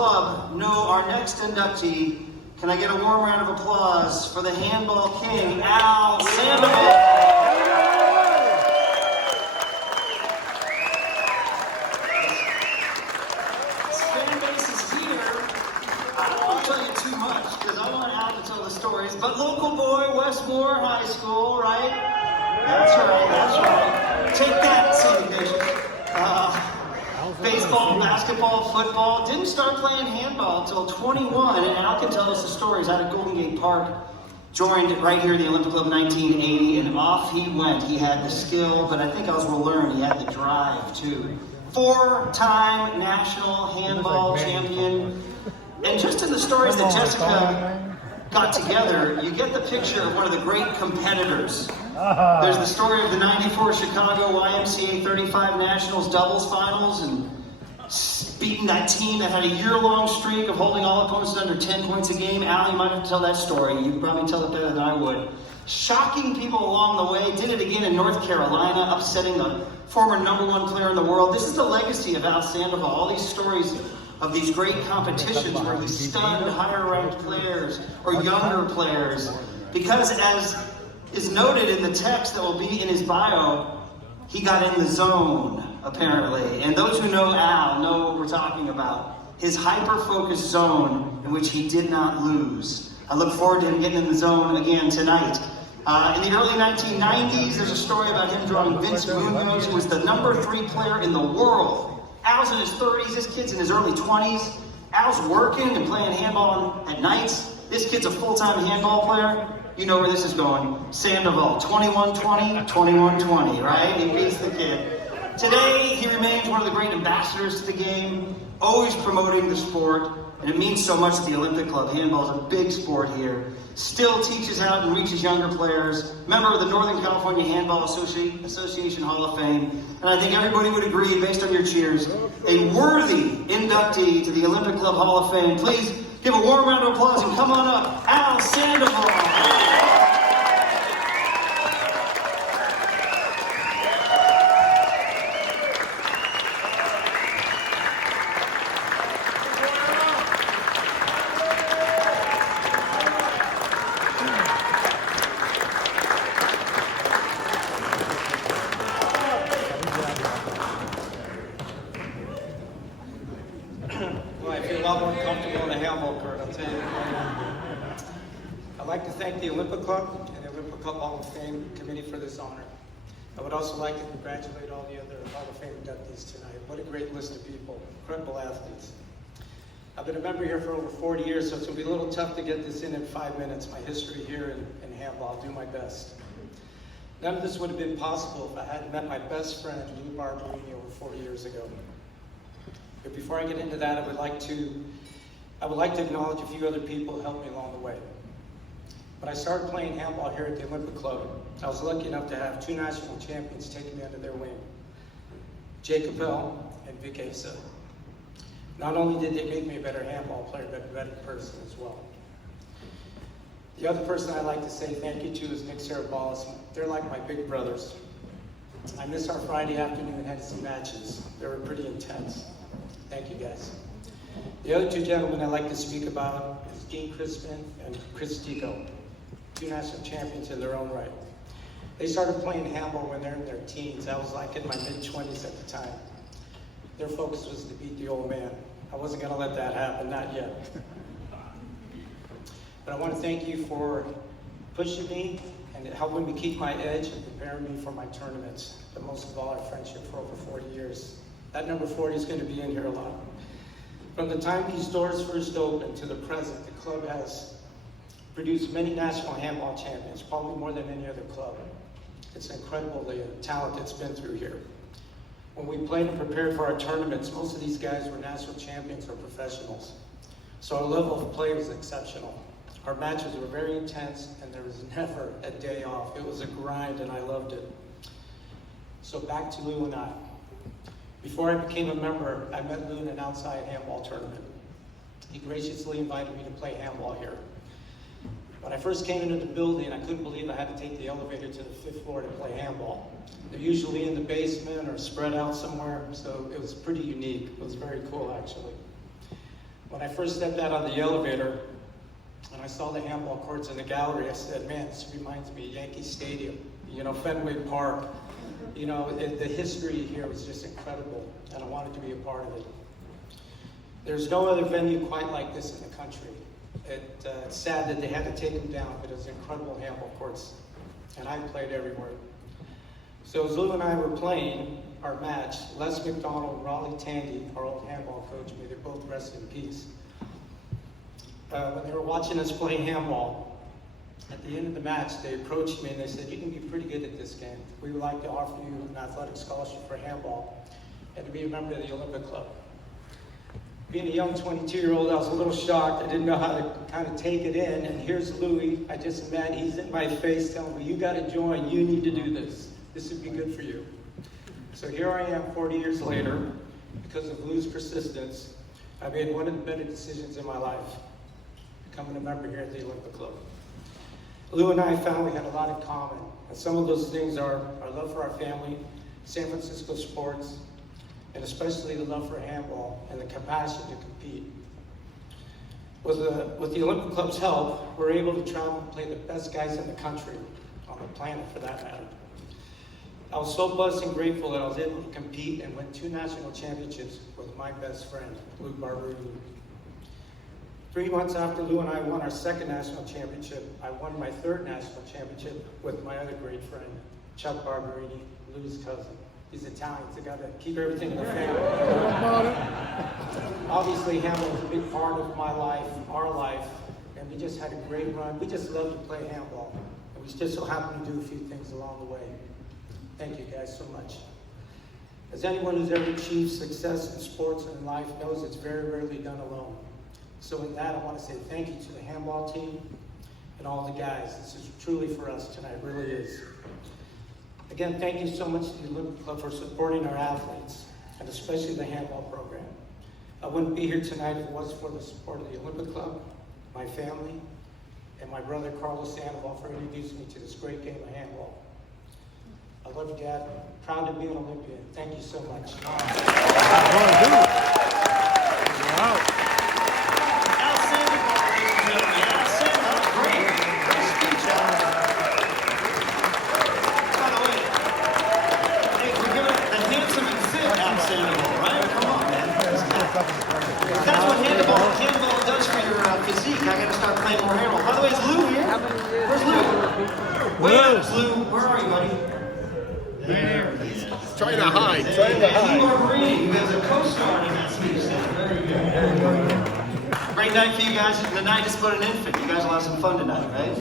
club know our next inductee. Can I get a warm round of applause for the handball king, Al Sandoval? This fan base is here. I don't want to tell you too much because I want Al to tell the stories, but local boy, Westmore High School, right? That's right. Take that, St. Ignatius. Baseball, basketball, football. Didn't start playing handball until 21, and Al can tell us the stories out at Golden Gate Park. Joined right here at the Olympic Club in 1980, and off he went. He had the skill, but I think as we'll learn, he had the drive too. 4-time national handball champion. And just in the stories that Jessica got together, you get the picture of one of the great competitors. There's the story of the 94 Chicago YMCA 35 Nationals doubles finals and beating that team that had a year-long streak of holding all opponents to under 10 points a game. Al, you might have to tell that story. You could probably tell it better than I would. Shocking people along the way. Did it again in North Carolina, upsetting the former #1 player in the world. This is the legacy of Al Sandoval. All these stories of these great competitions where he stunned higher-ranked players or younger players. Because as is noted in the text that will be in his bio, he got in the zone, apparently. And those who know Al know what we're talking about. His hyper-focused zone in which he did not lose. I look forward to him getting in the zone again tonight. In the early 1990s, there's a story about him drawing Vince Munoz, who was the #3 player in the world. Al's in his 30s, this kid's in his early 20s. Al's working and playing handball at nights. This kid's a full-time handball player. You know where this is going. Sandoval, 21-20, 21-20, right? He beats the kid. Today, he remains one of the great ambassadors to the game, always promoting the sport, and it means so much to the Olympic Club. Handball is a big sport here. Still teaches out and reaches younger players. Member of the Northern California Handball Association Hall of Fame. And I think everybody would agree, based on your cheers, a worthy inductee to the Olympic Club Hall of Fame. Please give a warm round of applause and come on up, Al Sandoval. Well, I feel a lot more comfortable in a handball court, I'll tell you. I'd like to thank the Olympic Club and the Olympic Club Hall of Fame Committee for this honor. I would also like to congratulate all the other Hall of Fame inductees tonight. What a great list of people, incredible athletes. I've been a member here for over 40 years, so it's going to be a little tough to get this in 5 minutes. My history here in handball, I'll do my best. None of this would have been possible if I hadn't met my best friend, Lou Barberini, over 40 years ago. But before I get into that, I would like to acknowledge a few other people who helped me along the way. When I started playing handball here at the Olympic Club, I was lucky enough to have 2 national champions taking me under their wing, Jake Capel and Vic Asa. Not only did they make me a better handball player, but a better person as well. The other person I'd like to say thank you to is Nick Sarabalis. They're like my big brothers. I missed our Friday afternoon Hennessy matches. They were pretty intense. Thank you, guys. The other 2 gentlemen I'd like to speak about is Dean Crispin and Chris Tico, 2 national champions in their own right. They started playing handball when they're in their teens. I was like in my mid-20s at the time. Their focus was to beat the old man. I wasn't going to let that happen, not yet. But I want to thank you for pushing me and helping me keep my edge and preparing me for my tournaments, but most of all, our friendship for over 40 years. That number 40 is going to be in here a lot. From the time these doors first opened to the present, the club has produced many national handball champions, probably more than any other club. It's incredible the talent that's been through here. When we played and prepared for our tournaments, most of these guys were national champions or professionals. So our level of play was exceptional. Our matches were very intense, and there was never a day off. It was a grind, and I loved it. So back to Lou and I. Before I became a member, I met Lou in an outside handball tournament. He graciously invited me to play handball here. When I first came into the building, I couldn't believe I had to take the elevator to the 5th floor to play handball. They're usually in the basement or spread out somewhere, so it was pretty unique. It was very cool, actually. When I first stepped out on the elevator and I saw the handball courts in the gallery, I said, man, this reminds me of Yankee Stadium, Fenway Park. The history here was just incredible, and I wanted to be a part of it. There's no other venue quite like this in the country. It's sad that they had to take them down, but it was incredible handball courts, and I played everywhere. So as Lou and I were playing our match, Les McDonald and Raleigh Tandy, our old handball coach, may they both rest in peace. When they were watching us play handball, at the end of the match, they approached me and they said, you can be pretty good at this game. We would like to offer you an athletic scholarship for handball and to be a member of the Olympic Club. Being a young 22-year-old, I was a little shocked. I didn't know how to kind of take it in. And here's Louis, I just met. He's in my face telling me, you got to join. You need to do this. This would be good for you. So here I am 40 years later. Because of Lou's persistence, I made one of the better decisions in my life, becoming a member here at the Olympic Club. Lou and I found we had a lot in common. And some of those things are our love for our family, San Francisco sports, and especially the love for handball and the compassion to compete. With the Olympic Club's help, we're able to travel and play the best guys in the country, on the planet for that matter. I was so blessed and grateful that I was able to compete and win 2 national championships with my best friend, Lou Barberini. 3 months after Lou and I won our 2nd national championship, I won my 3rd national championship with my other great friend, Chuck Barberini, Lou's cousin. He's Italian, so got to keep everything in the family. Obviously, handball was a big part of my life, our life, and we just had a great run. We just love to play handball, and we just so happen to do a few things along the way. Thank you guys so much. As anyone who's ever achieved success in sports and in life knows, it's very rarely done alone. So in that, I want to say thank you to the handball team and all the guys. This is truly for us tonight, it really is. Again, thank you so much to the Olympic Club for supporting our athletes, and especially the handball program. I wouldn't be here tonight if it wasn't for the support of the Olympic Club, my family, and my brother Carlos Sandoval for introducing me to this great game of handball. I love you, Dad. Proud to be an Olympian. Thank you so much. That's what handball does for your physique. I gotta start playing more handball. By the way, is Lou here? Where's Lou? Wait, Lou, where are you, buddy? There he is. Trying to hide. You are reading. You guys are co-starring in that speech. Very good. Great night for you guys. The night is but an infant. You guys will have some fun tonight, right?